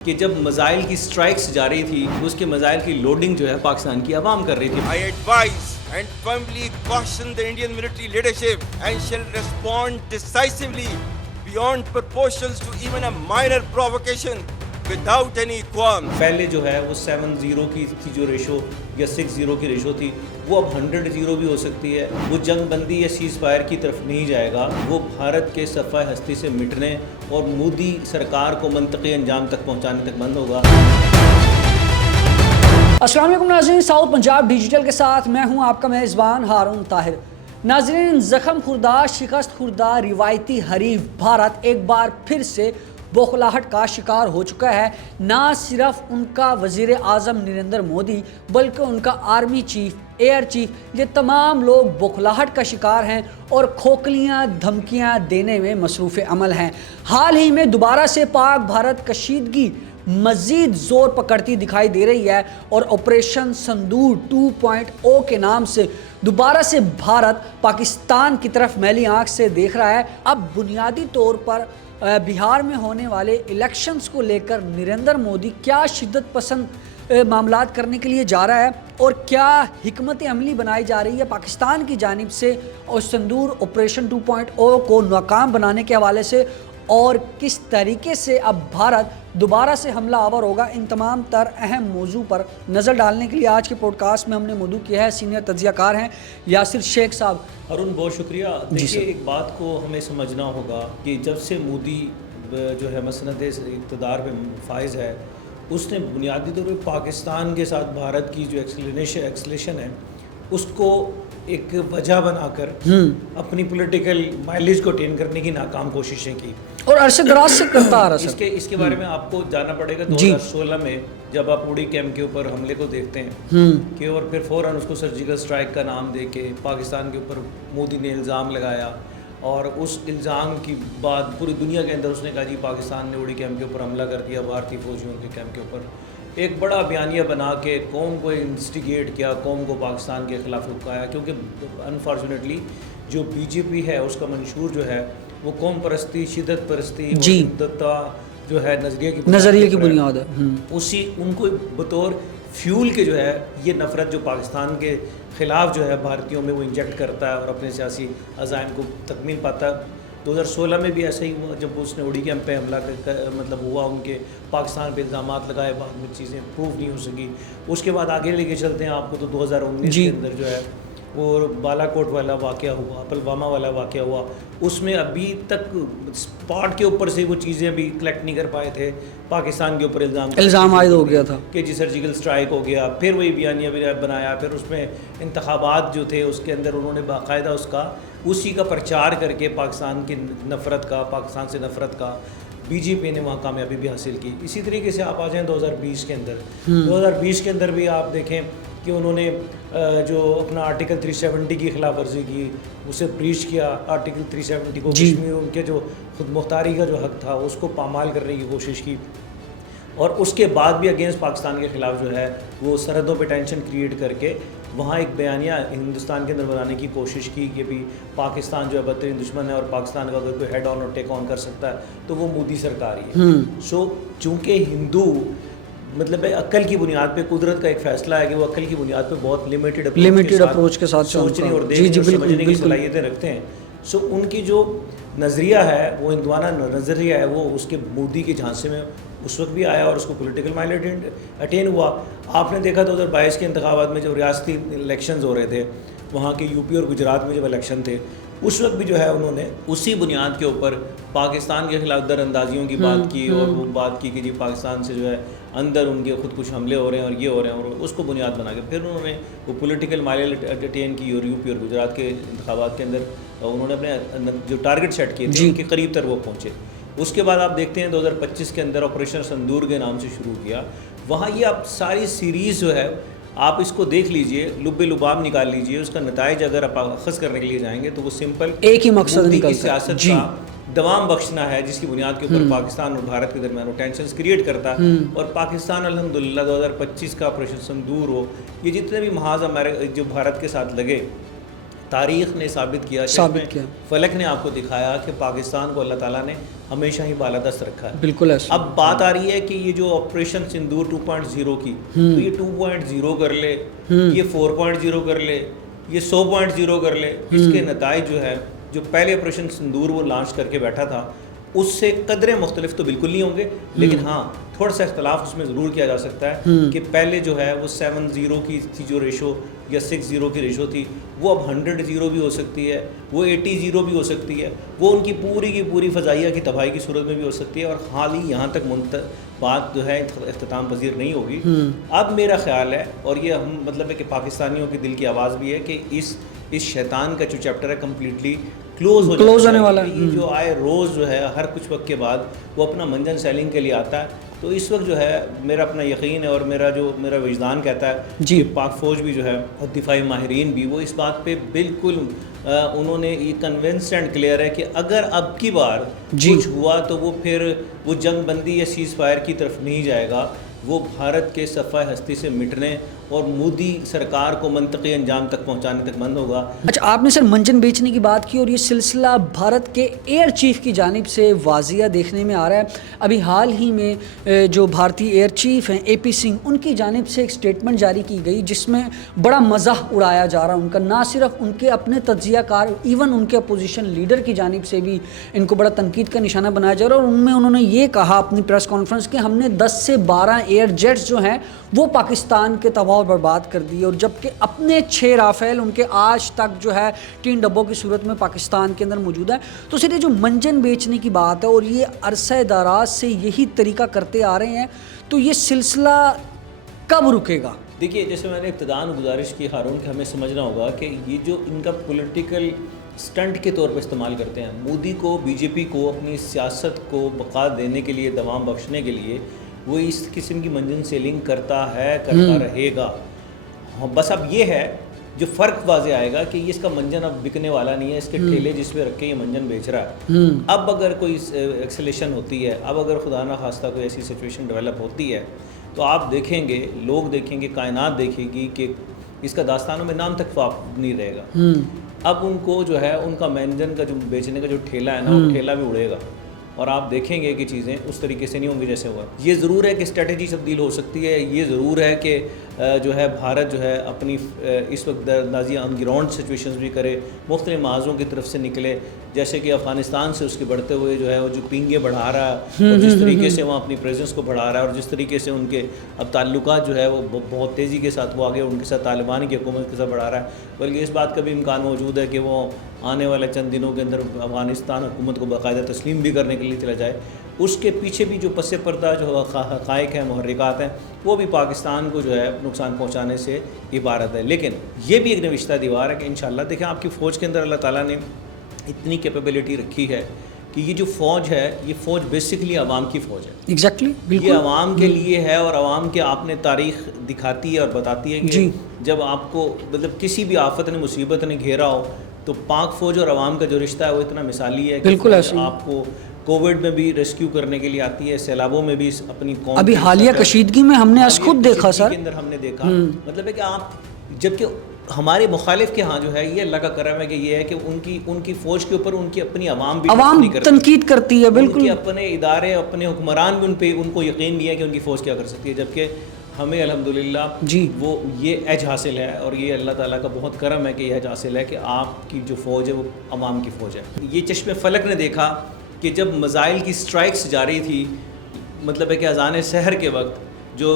کہ جب میزائل کی سٹرائکس جاری تھی اس کے میزائل کی لوڈنگ جو ہے پاکستان کی عوام کر رہی تھی. I advise and firmly caution the Indian military leadership and shall respond decisively beyond proportions to even a minor provocation without any qualm. پہلے جو ہے وہ 7-0 کی تھی جو ریشو یا 6-0 کی ریشو تھی، وہ اب 100-0 بھی ہو سکتی ہے. وہ جنگ بندی یا سیز فائر کی طرف نہیں جائے گا، وہ بھارت کے صفحہ ہستی سے مٹنے اور مودی سرکار کو منطقی انجام تک پہنچانے تک بند ہوگا. السلام علیکم ناظرین، ساؤتھ پنجاب ڈیجیٹل کے ساتھ میں ہوں آپ کا میزبان ہارون طاہر. ناظرین، زخم خوردہ، شکست خوردہ روایتی حریف بھارت ایک بار پھر سے بوکھلاہٹ کا شکار ہو چکا ہے. نہ صرف ان کا وزیر اعظم نریندر مودی بلکہ ان کا آرمی چیف، ایئر چیف، یہ تمام لوگ بوکھلاہٹ کا شکار ہیں اور کھوکھلیاں دھمکیاں دینے میں مصروف عمل ہیں. حال ہی میں دوبارہ سے پاک بھارت کشیدگی مزید زور پکڑتی دکھائی دے رہی ہے اور آپریشن سندور 2.0 کے نام سے دوبارہ سے بھارت پاکستان کی طرف میلی آنکھ سے دیکھ رہا ہے. اب بنیادی طور پر بہار میں ہونے والے الیکشنز کو لے کر نریندر مودی کیا شدت پسند معاملات کرنے کے لیے جا رہا ہے اور کیا حکمت عملی بنائی جا رہی ہے پاکستان کی جانب سے اور سندور آپریشن 2.0 کو ناکام بنانے کے حوالے سے، اور کس طریقے سے اب بھارت دوبارہ سے حملہ آور ہوگا. ان تمام تر اہم موضوع پر نظر ڈالنے کے لیے آج کے پوڈ کاسٹ میں ہم نے مدعو کیا ہے سینئر تجزیہ کار ہیں یاسر شیخ صاحب. ہارون بہت شکریہ. دیکھیے، ایک بات کو ہمیں سمجھنا ہوگا کہ جب سے مودی جو ہے مسند اقتدار پہ فائز ہے، اس نے بنیادی طور پہ پاکستان کے ساتھ بھارت کی جو ایکسلیشن ہے اس کو ایک وجہ بنا کر اپنی پولیٹیکل مائلیج کو ٹین کرنے کی ناکام کوششیں کی اور عرصے دراز سے کرتا آ رہا ہے. اس کے بارے میں آپ کو جاننا پڑے گا. 2016 میں جب آپ اڑی کیمپ کے اوپر حملے کو دیکھتے ہیں کہ اور پھر فوراً اس کو سرجیکل اسٹرائک کا نام دے کے پاکستان کے اوپر مودی نے الزام لگایا، اور اس الزام کی بعد پوری دنیا کے اندر اس نے کہا جی پاکستان نے اڑی کیمپ کے اوپر حملہ کر دیا، بھارتی فوجیوں کے کیمپ کے اوپر. ایک بڑا بیانیہ بنا کے قوم کو انویسٹیگیٹ کیا، قوم کو پاکستان کے خلاف لکایا، کیونکہ انفارچونیٹلی جو بی جے پی ہے اس کا منشور جو ہے وہ قوم پرستی، شدت پرستی، ہندوتوا جو ہے نظریے کی بنیاد ہے. اسی ان کو بطور فیول کے جو ہے یہ نفرت جو پاکستان کے خلاف جو ہے بھارتیوں میں وہ انجیکٹ کرتا ہے اور اپنے سیاسی عزائم کو تکمیل پاتا ہے. 2016 میں بھی ایسا ہی ہوا جب اس نے اڑی کیمپ پہ حملہ مطلب ہوا، ان کے پاکستان پہ الزامات لگائے، بعد میں چیزیں پروو نہیں ہو سکی. اس کے بعد آگے لے کے چلتے ہیں آپ کو تو 2019 کے اندر جو ہے وہ بالا کوٹ والا واقعہ ہوا، پلوامہ والا واقعہ ہوا. اس میں ابھی تک اسپاٹ کے اوپر سے وہ چیزیں بھی کلیکٹ نہیں کر پائے تھے. پاکستان کے اوپر الزام عائد ہو گیا تھا کہ جی سرجیکل اسٹرائک ہو گیا. پھر وہی بیانیہ بھی بنایا، پھر اس میں انتخابات جو تھے اس کے اندر انہوں نے باقاعدہ اسی کا پرچار کر کے پاکستان کی نفرت کا، پاکستان سے نفرت کا بی جے پی نے وہاں کامیابی بھی حاصل کی. اسی طریقے سے آپ آ جائیں 2020 کے اندر. 2020 کے اندر بھی آپ دیکھیں کہ انہوں نے جو اپنا آرٹیکل 370 کی خلاف ورزی کی، اسے بریچ کیا. آرٹیکل 370 کو کشمیر ان کے جو خود مختاری کا جو حق تھا اس کو پامال کرنے کی کوشش کی، اور اس کے بعد بھی اگینسٹ پاکستان کے خلاف جو ہے وہ سرحدوں پہ ٹینشن کریٹ کر کے وہاں ایک بیانیہ ہندوستان کے اندر بنانے کی کوشش کی کہ بھی پاکستان جو ہے بدترین دشمن ہے اور پاکستان کا اگر کوئی ہیڈ آن اور ٹیک آن کر سکتا ہے تو وہ مودی سرکار ہی ہے. سو چونکہ ہندو مطلب عقل کی بنیاد پہ قدرت کا ایک فیصلہ ہے کہ وہ عقل کی بنیاد پہ بہت لمیٹڈ اپروچ کے ساتھ سوچنے اور دیکھنے اور سمجھنے کی صلاحیتیں رکھتے ہیں. سو ان کی جو نظریہ ہے وہ ہندوانہ نظریہ ہے، وہ اس کے مودی کے جھانسے میں اس وقت بھی آیا اور اس کو پولیٹیکل مائلیج اٹین ہوا. آپ نے دیکھا 2022 کے انتخابات میں جب ریاستی الیکشنز ہو رہے تھے وہاں کے یو پی اور گجرات میں جب الیکشن تھے، اس وقت بھی جو ہے انہوں نے اسی بنیاد کے اوپر پاکستان کے خلاف در اندازیوں کی بات کی اور وہ بات کی کہ جی پاکستان سے جو ہے اندر ان کے خود کچھ حملے ہو رہے ہیں اور یہ ہو رہے ہیں، اور اس کو بنیاد بنا کے پھر انہوں نے وہ پولیٹیکل مائلیج اٹین کی اور یو پی اور گجرات کے انتخابات کے اندر انہوں نے اپنے جو ٹارگٹ سیٹ کیے تھے ان کے قریب تر وہ پہنچے. اس کے بعد آپ دیکھتے ہیں 2025 کے اندر آپریشن سندور کے نام سے شروع کیا. وہاں یہ اب ساری سیریز جو ہے آپ اس کو دیکھ لیجئے، لب لباب نکال لیجئے، اس کا نتائج اگر آپ اخذ کرنے کے لیے جائیں گے تو وہ سمپل ایک ہی مقصد کی سیاست کا دوام بخشنا ہے، جس کی بنیاد کے اوپر پاکستان اور بھارت کے درمیان وہ ٹینشنز کریٹ کرتا ہے. اور پاکستان الحمدللہ 2025 کا آپریشن سندور ہو، یہ جتنے بھی محاذ جو بھارت کے ساتھ لگے تاریخ نے ثابت کیا کہ فلک نے آپ کو دکھایا کہ پاکستان کو اللہ تعالیٰ نے ہمیشہ ہی بالادست رکھا ہے. بالکل ایسا. اب بات آ رہی ہے کہ یہ جو آپریشن سندور 2.0 کی تو یہ 2.0 کر لے, یہ 4.0 کر لے, یہ 100.0 کر لے, اس کے نتائج جو ہے جو پہلے آپریشن سندور وہ لانچ کر کے بیٹھا تھا اس سے قدرے مختلف تو بالکل نہیں ہوں گے, لیکن ہاں تھوڑا سا اختلاف اس میں ضرور کیا جا سکتا ہے کہ پہلے جو ہے وہ 7-0 کی تھی جو ریشو یا 6-0 کی ریشو تھی, وہ اب 100-0 بھی ہو سکتی ہے, وہ 80-0 بھی ہو سکتی ہے, وہ ان کی پوری فضائیہ کی تباہی کی صورت میں بھی ہو سکتی ہے, اور حال ہی یہاں تک بات جو ہے اختتام پذیر نہیں ہوگی. اب میرا خیال ہے, اور یہ ہم مطلب ہے کہ پاکستانیوں کے دل کی آواز بھی ہے, کہ اس شیطان کا جو چیپٹر ہے کمپلیٹلی کلوز ہونے والا ہے. یہ جو آئے روز جو ہے ہر کچھ وقت کے بعد وہ اپنا منجن سیلنگ کے لیے آتا ہے, تو اس وقت جو ہے میرا اپنا یقین ہے اور میرا وجدان کہتا ہے کہ پاک فوج بھی جو ہے اور دفاعی ماہرین بھی وہ اس بات پہ بالکل انہوں نے یہ کنونسڈ اینڈ کلیئر ہے کہ اگر اب کی بار کچھ ہوا تو وہ پھر وہ جنگ بندی یا سیز فائر کی طرف نہیں جائے گا, وہ بھارت کے صفحہ ہستی سے مٹنے اور مودی سرکار کو منطقی انجام تک پہنچانے تک بند ہوگا. اچھا, آپ نے سر منجن بیچنے کی بات کی, اور یہ سلسلہ بھارت کے ایئر چیف کی جانب سے واضح دیکھنے میں آ رہا ہے. ابھی حال ہی میں جو بھارتی ایئر چیف ہیں اے پی سنگھ, ان کی جانب سے ایک سٹیٹمنٹ جاری کی گئی جس میں بڑا مزاح اڑایا جا رہا ان کا, نہ صرف ان کے اپنے تجزیہ کار, ایون ان کے اپوزیشن لیڈر کی جانب سے بھی ان کو بڑا تنقید کا نشانہ بنایا جا رہا ہے. اور ان میں انہوں نے یہ کہا اپنی پریس کانفرنس کہ ہم نے 10 سے 12 ایئر جیٹس جو ہیں وہ پاکستان کے تباہ و برباد کر دیے, اور جبکہ اپنے 6 رافیل ان کے آج تک جو ہے 3 ڈبوں کی صورت میں پاکستان کے اندر موجود ہے. تو صرف یہ جو منجن بیچنے کی بات ہے اور یہ عرصہ دراز سے یہی طریقہ کرتے آ رہے ہیں, تو یہ سلسلہ کب رکے گا؟ دیکھیے, جیسے میں نے ابتداً گزارش کی ہارون کہ ہمیں سمجھنا ہوگا کہ یہ جو ان کا پولیٹیکل سٹنٹ کے طور پہ استعمال کرتے ہیں, مودی کو, بی جے پی کو اپنی سیاست کو بقا دینے کے لیے, دوام بخشنے کے لیے وہ اس قسم کی منجن سیلنگ کرتا رہے گا. بس اب یہ ہے جو فرق واضح آئے گا کہ یہ اس کا منجن اب بکنے والا نہیں ہے, اس کے ٹھیلے جس پہ رکھ کے یہ منجن بیچ رہا ہے. اب اگر کوئی ایکسلیشن ہوتی ہے, اب اگر خدا نہ خواستہ کوئی ایسی سچویشن ڈیولپ ہوتی ہے, تو آپ دیکھیں گے, لوگ دیکھیں گے, کائنات دیکھے گی کہ اس کا داستانوں میں نام تک نہیں رہے گا. اب ان کو جو ہے ان کا منجن کا جو بیچنے کا جو ٹھیلا ہے نا, وہ ٹھیلا بھی اڑے گا, اور آپ دیکھیں گے کہ چیزیں اس طریقے سے نہیں ہوں گی جیسے ہوا. یہ ضرور ہے کہ اسٹریٹجی تبدیل ہو سکتی ہے, یہ ضرور ہے کہ جو ہے بھارت جو ہے اپنی اس وقت دراندازی آن گراؤنڈ سچویشنز بھی کرے, مختلف محاذوں کی طرف سے نکلے, جیسے کہ افغانستان سے اس کے بڑھتے ہوئے جو ہے وہ جو پینگے بڑھا رہا ہے, اور جس طریقے سے وہ اپنی پریزنس کو بڑھا رہا ہے, اور جس طریقے سے ان کے اب تعلقات جو ہے وہ بہت تیزی کے ساتھ وہ آگے ان کے ساتھ طالبان کی حکومت کے ساتھ بڑھا رہا ہے. بلکہ اس بات کا بھی امکان موجود ہے کہ وہ آنے والے چند دنوں کے اندر افغانستان حکومت کو باقاعدہ تسلیم بھی کرنے کے لیے چلا جائے. اس کے پیچھے بھی جو پس پردہ جو حقائق ہیں, محرکات ہیں, وہ بھی پاکستان کو جو ہے نقصان پہنچانے سے عبارت ہے. لیکن یہ بھی ایک نوشتہ دیوار ہے کہ انشاءاللہ دیکھیں آپ کی فوج کے اندر اللہ تعالیٰ نے اتنی کیپیبلٹی رکھی ہے کہ یہ جو فوج ہے, یہ فوج بیسکلی عوام کی فوج ہے. ایگزیکٹلی, یہ عوام کے لیے ہے, اور عوام کے آپ نے تاریخ دکھاتی ہے اور بتاتی ہے کہ جب آپ کو مطلب کسی بھی آفت نے, مصیبت نے گھیرا ہو, تو پاک فوج اور عوام کا جو رشتہ ہے وہ اتنا مثالی ہے کہ آپ کو کووڈ میں بھی ریسکیو کرنے کے لیے آتی ہے, سیلابوں میں بھی اپنی قوم, ابھی حالیہ کشیدگی میں ہم نے خود دیکھا سر, کے اندر ہم نے دیکھا. مطلب ہے کہ آپ جبکہ ہمارے مخالف کے ہاں جو ہے یہ اللہ کا کرم ہے کہ یہ ہے کہ ان کی فوج کے اوپر ان کی اپنی عوام بھی تنقید کرتی ہے, بالکل, ان کے اپنے ادارے, اپنے حکمران بھی ان کو یقین نہیں ہے کہ ان کی فوج کیا کر سکتی ہے. جبکہ ہمیں الحمدللہ وہ یہ ایج حاصل ہے, اور یہ اللہ تعالیٰ کا بہت کرم ہے کہ یہ ایج حاصل ہے کہ آپ کی جو فوج ہے وہ عوام کی فوج ہے. یہ چشم فلک نے دیکھا کہ جب میزائل کی سٹرائکس جاری تھی, مطلب ہے کہ اذان سحر کے وقت جو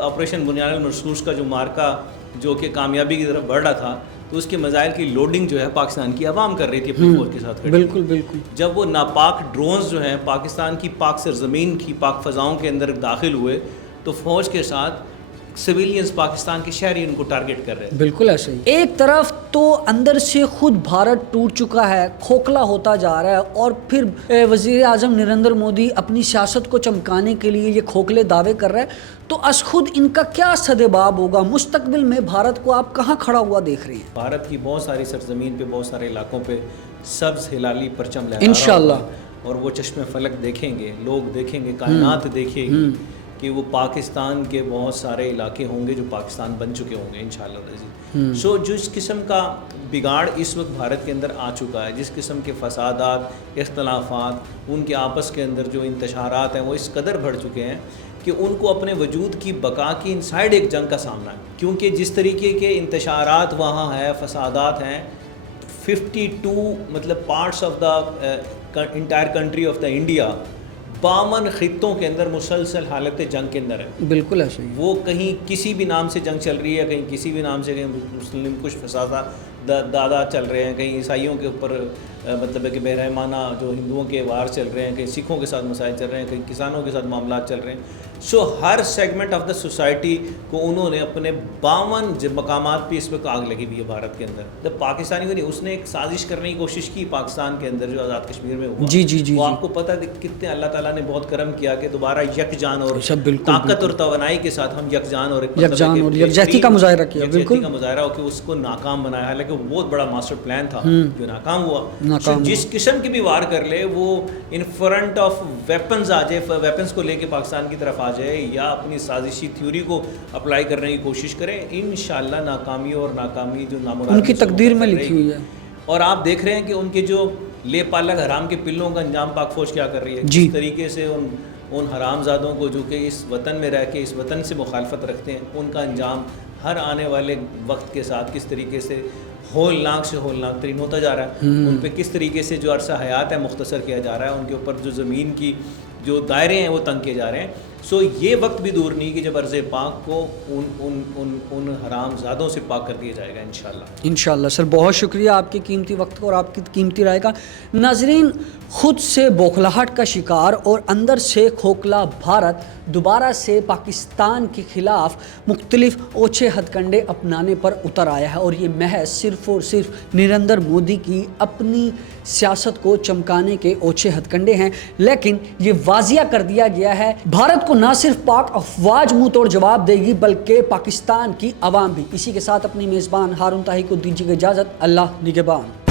آپریشن بنیان المرصوص کا جو مارکا جو کہ کامیابی کی طرف بڑھ رہا تھا, تو اس کے میزائل کی لوڈنگ جو ہے پاکستان کی عوام کر رہی تھی اپنی فوج کے ساتھ. بالکل بالکل. جب وہ ناپاک ڈرونز جو ہیں پاکستان کی پاک سرزمین کی پاک فضاؤں کے اندر داخل ہوئے, تو فوج کے ساتھ سویلینز پاکستان کے شہری ان کو ٹارگٹ کر رہے ہیں. بالکل ایسے ہی. ایک طرف تو اندر سے خود بھارت ٹوٹ چکا ہے, کھوکھلا ہوتا جا رہا ہے, اور پھر وزیر اعظم نریندر مودی اپنی سیاست کو چمکانے کے لیے یہ کھوکھلے دعوے کر رہے ہیں. تو از خود ان کا کیا صدباب ہوگا مستقبل میں؟ بھارت کو آپ کہاں کھڑا ہوا دیکھ رہے ہیں؟ بھارت کی بہت ساری سرزمین پہ, بہت سارے علاقوں پہ سبز ہلالی پرچم لہرا انشاءاللہ, اور وہ چشم فلک دیکھیں گے, لوگ دیکھیں گے, کائنات دیکھے گی کہ وہ پاکستان کے بہت سارے علاقے ہوں گے جو پاکستان بن چکے ہوں گے انشاءاللہ العزیز. سو جو اس قسم کا بگاڑ اس وقت بھارت کے اندر آ چکا ہے, جس قسم کے فسادات, اختلافات, ان کے آپس کے اندر جو انتشارات ہیں وہ اس قدر بڑھ چکے ہیں کہ ان کو اپنے وجود کی بقا کی انسائڈ ایک جنگ کا سامنا ہے. کیونکہ جس طریقے کے انتشارات وہاں ہیں, فسادات ہیں, 52 مطلب parts of the entire country of the India 52 خطوں کے اندر مسلسل حالت جنگ کے اندر ہے. بالکل ایسے ہی. وہ کہیں کسی بھی نام سے جنگ چل رہی ہے, کہیں کسی بھی نام سے, کہیں مسلم کچھ فسادات دادا چل رہے ہیں, کہیں عیسائیوں کے اوپر مطلب ہے کہ بے رحمانہ جو ہندوؤں کے وار چل رہے ہیں, کہیں سکھوں کے ساتھ مسائل چل رہے ہیں, کہیں کسانوں کے ساتھ معاملات چل رہے ہیں. سو ہر سیگمنٹ آف دا سوسائٹی کو انہوں نے اپنے 52 مقامات پہ اس وقت آگ لگی ہوئی ہے بھارت کے اندر. جب پاکستانی کو نہیں, اس نے ایک سازش کرنے کی کوشش کی پاکستان کے اندر جو آزاد کشمیر میں ہوا. جی وہ آپ کو پتہ ہے کتنے اللہ تعالیٰ نے بہت کرم کیا کہ دوبارہ یکجان اور طاقت اور توانائی کے ساتھ ہم یکجان اور یکجہتی کا مظاہرہ کیا. بالکل کا مظاہرہ ہو کہ اس کو ناکام بنایا. حالانکہ وہ بہت بڑا ماسٹر پلان تھا جو ناکام ہوا. جس قسم کی بھی وار کر لے وہ ان فرنٹ آف ویپنز آ جائے, ویپنز کو لے کے پاکستان کی طرف آ جائے یا اپنی سازشی تھیوری کو اپلائی کرنے کی کوشش کرے, انشاءاللہ ناکامی اور ناکامی جو نامراد ان کی تقدیر میں لکھی ہوئی ہے. اور آپ دیکھ رہے ہیں کہ ان کے جو لے پالک حرام کے پلوں کا انجام پاک فوج کیا کر رہی ہے. جس طریقے سے ان حرام زادوں کو جو کہ اس وطن میں رہ کے اس وطن سے مخالفت رکھتے ہیں, ان کا انجام ہر آنے والے وقت کے ساتھ کس طریقے سے ہولناک سے ہولناک ترین ہوتا جا رہا ہے. ان پہ کس طریقے سے جو عرصہ حیات ہے مختصر کیا جا رہا ہے, ان کے اوپر جو زمین کی جو دائرے ہیں وہ تنگ کیے جا رہے ہیں. سو یہ وقت بھی دور نہیں کہ جب ارض پاک کو ان حرام زادوں سے پاک کر دیا جائے گا انشاءاللہ. انشاءاللہ. سر بہت شکریہ آپ کی قیمتی وقت کا اور آپ کی قیمتی رائے کا. ناظرین, خود سے بوکھلاہٹ کا شکار اور اندر سے کھوکھلا بھارت دوبارہ سے پاکستان کے خلاف مختلف اوچھے ہتھ کنڈے اپنانے پر اتر آیا ہے, اور یہ محض صرف اور صرف نریندر مودی کی اپنی سیاست کو چمکانے کے اوچھے ہتھ کنڈے ہیں. لیکن یہ واضح کر دیا گیا ہے بھارت کو نہ صرف پاک افواج منہ توڑ جواب دے گی بلکہ پاکستان کی عوام بھی. اسی کے ساتھ اپنی میزبان ہارون طاہر کو دیجیے اجازت. اللہ نگہبان.